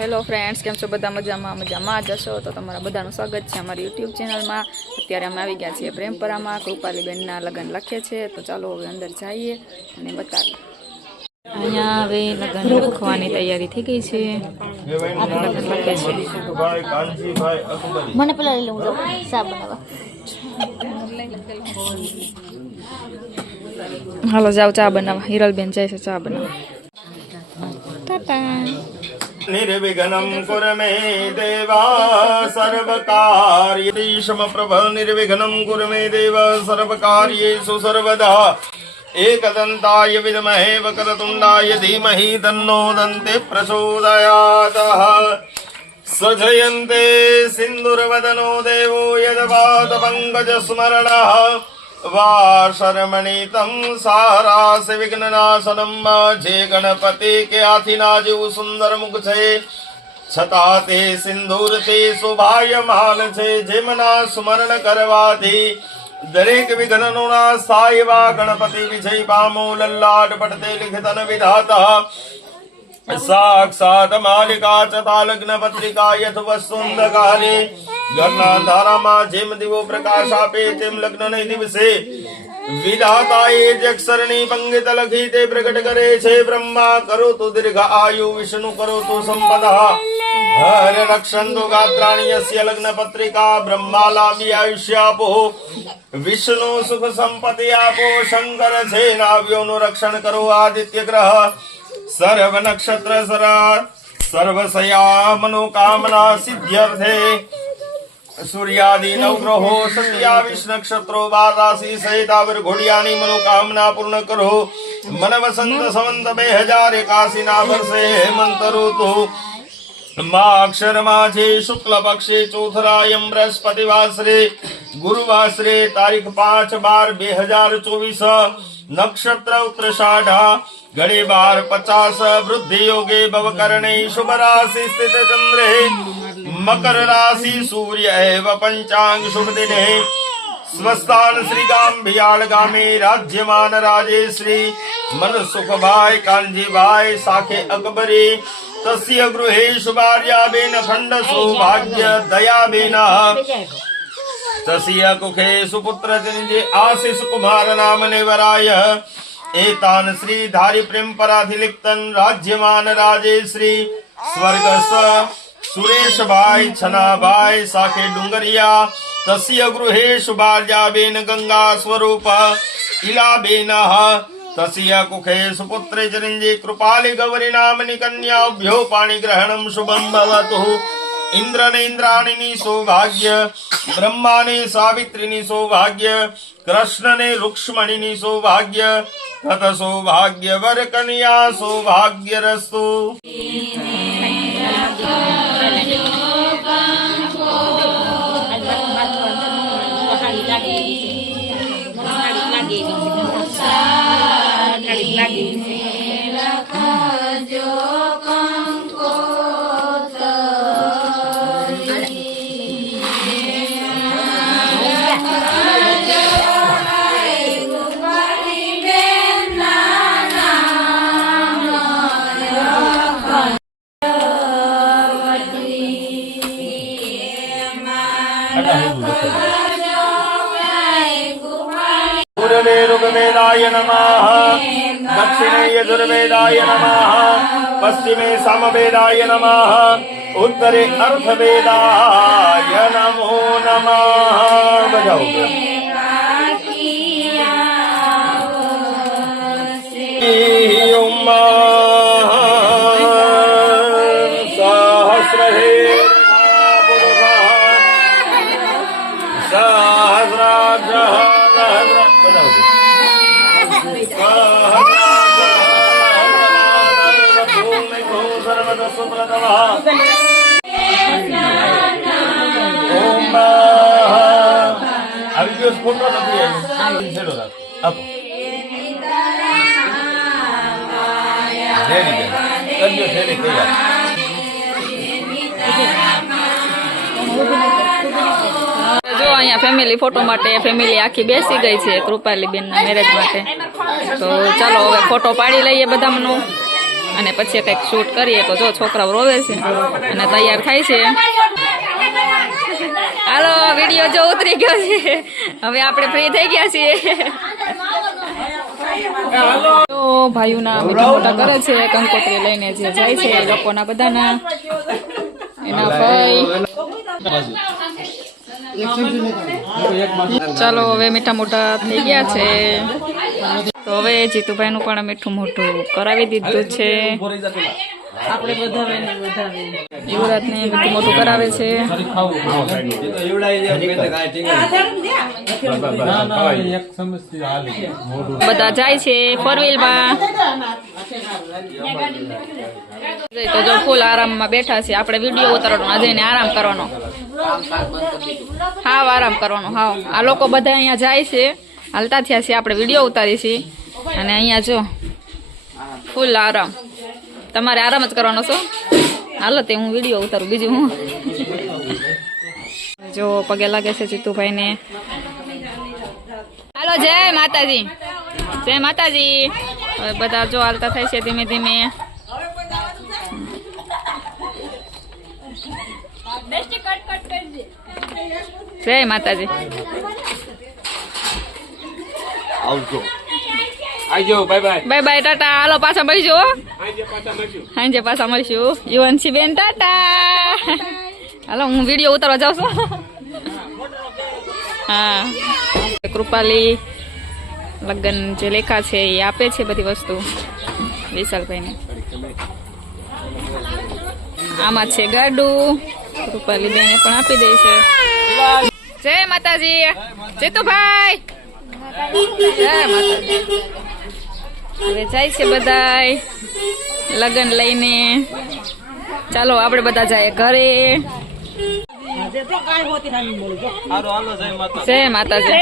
Hello friends કેમ છો? બધા મજામાં? મજામાં જશો તો તમારા બધાનું સ્વાગત છે અમારી યુટ્યુબ ચેનલમાં અત્યારે અમે આવી ગયા છીએ પ્રેમપરામાં. કૃપાલીબેનના લગ્ન લખે છે. તો ચાલો હવે અંદર જઈએ અને બતાવીએ. અહીંયા હવે લગ્ન લખવાની તૈયારી થઈ ગઈ છે. લગ્ન લખે છે. મને પેલા લઈ લઉં સાબ બનાવવા. હાલો જાઓ ચા બનાવવા. હિરલબેન જાય છે ચા બનાવવા. ટાટા. निर्विघ्नं कुर मे देवा सर्वकार्येषमप्रभ निर्विघ्नं कुर मे देव सर्वकार्येषु सर्वदा एकदन्ताय विद्महे वक्रतुण्डाय धीमहि तन्नो दन्ते प्रचोदयात् सजयन्ते सिन्दुर्वदनो देवो यदवादपङ्कजस्मरणः वा શરમણિતમ સારાસ વિઘ્નનાશનમ જે ગણપતિ કે આથીના જેવું સુંદર મુખ છે છતાં તે સિંદૂર તે શોભાયમાન છે જેમના સ્મરણ કરવાથી દરેક વિઘ્નનો નાશ થાય ગણપતિ વિજય પામો લલ્લાટ પડતે લિખિતન વિધાતા સાક્ષાત માલિકા ચતા લગ્ન પત્રિકા યથ વસુંદકાલે ઘરના અંધારામાં જેમ દીવો પ્રકાશ આપે તેમ લગ્નને દિવસે વિધાતા એ જ અક્ષરની પંગિત લખી તે પ્રગટ કરે છે બ્રહ્મા કરો તો દીર્ઘ આયુ વિષ્ણુ કરો તો સંપદા હર રક્ષંતો ગાત્રાણી યસ્ય લગ્ન પત્રિકા બ્રહ્મા લાંબી આયુષ્ય આપો વિષ્ણુ સુખ સંપત્તિ આપો શંકર છે નાવ્યોનું રક્ષણ કરો આદિત્ય ગ્રહ સર્વ નક્ષત્ર સરા સર્વસયા મનોકામના સિદ્ધ્યર્થે સૂર્યાદિ નવગ્રહો સત્યાવીસ નક્ષત્રો બાર રાશિ સહિત આવર ઘોડિયાની મનોકામના પૂર્ણ કરો મન વસંત સંવંત બે હજાર એકાસી ના વર્ષે હેમંત ઋતુ માક્ષર માঝে શુક્લ પક્ષે ચોથરાયમ બૃહસ્પતિ વાસરે ગુરુવાસરે તારીખ પાંચ બાર બે હજાર ચોવીસ નક્ષત્ર ઉત્તરષાઢા ઘડે બાર પચાસ વૃદ્ધિ યોગે ભવકરણે શુભ રાશિ સ્થિત ચંદ્રે મકર રાશિ સૂર્ય એવ પંચાંગ શુભ દિને સ્વસ્થાન શ્રી ગામ ભિયાળ ગામે રાજ્યમાન રાજે શ્રી મનસુખભાઈ કાનજીભાઈ સાખે અકબરી તસ્ય ગૃહે શુભાર્યાબેન ખંડ સૌભાગ્ય દયાબેન તસ્ય કુખે સુપુત્ર જે આશિષ કુમાર નામને વરાય એતાન શ્રી ધારી પ્રેમ પરાધિલિપ્તન રાજ્યમાન રાજે શ્રી સ્વર્ગસ્થ સુરેશભાઈ છનાભાઈ સાખે ડુંગરિયા તસ્ય ગૃહે શુભાર્યાબેન ગંગા સ્વરૂપ ઇલાબેન તસ્ય કુખે સુપુત્રે ચરંજી કૃપાલી ગૌરી નામની કન્યાભ્યો પાણી ગ્રહણમ શુભમ ભવતુ ઇન્દ્રને ઇન્દ્રાણીની સૌભાગ્ય બ્રહ્માને સાવિત્રીની સૌભાગ્ય કૃષ્ણને રૂક્ષ્મણીની સૌભાગ્ય તત સૌભાગ્ય વર કન્યા સૌભાગ્ય રસ્તુ પૂર્વે ऋग्वेदाय नमः। दक्षिणे યજુર્વેદાય नमः। પશ્ચિમે સામવેદાય नमः। ઉત્તરે અર્થવેદાય નમો नमः। બજાવો સહસ્રહે ફોટો નથી છેડો રાખ આપો રેડી કરજો રેડી તૈયાર જો અહીંયા ફેમિલી ફોટો માટે ફેમિલી આખી બેસી ગઈ છે કૃપાલી બેનના મેરેજ માટે. તો ચાલો હવે ફોટો પાડી લઈએ બધાનો. અને પછી કંઈક શૂટ કરીએ તો જો છોકરાઓ રોવે છે અને તૈયાર થાય છે. હાલો વીડિયો જો ઉતરી ગયો છે. હવે આપણે ફ્રી થઈ ગયા છીએ. તો ભાઈઓના મીઠા મોટા કરે છે, કંકોત્રી લઈને જે જાય છે લોકો લોકોના બધાના. એના ભાઈ. ચાલો, હવે મીઠા મોટા થઈ ગયા છે. તો હવે જીતુભાઈ નું પણ મીઠું મોટું કરાવી દીધું છે. યુવરાજ ને મીઠું મોટું કરાવે છે. બધા જાય છે ફોર વ્હીલ તો જો ફૂલ આરામમાં બેઠા છે. આપણે વીડિયો ઉતારવાનો આજે એને આરામ કરવાનો. હાવ આરામ કરવાનો હાવ. આ લોકો બધા અહીંયા જાય છે. હાલતા થયા છીએ આપણે વીડિયો ઉતારી છીએ. અને અહીંયા જો ફૂલ આરામ. તમારે આરામ જ કરવાનો છો? હાલો તે હું વીડિયો ઉતારું. બીજું હું? જો, પગે લાગે છે જીતુભાઈ ને હાલો, જય માતાજી. જય માતાજી. બધા જો હાલતા થાય છે ધીમે ધીમે. જય માતાજી. આવજો. Bye bye bye bye tata. હાલો પાછા મળીશું હો. સાંજે પાછા મળીશું. યુવનસી બેન ટાટા. હાલો હું વીડિયો ઉતારવા જાઉં છું. હા. કૃપાલી લગ્ન જે લેખા છે એ આપે છે બધી વસ્તુ વિશાલભાઈને. આમાં છે ગાડું. કૃપાલી બેને પણ આપી દે છે. જય માતાજી. જીતુભાઈ. હવે જાય છે બધાય લગ્ન લઈને. ચાલો આપણે બધા જાય ઘરે. જય માતાજી.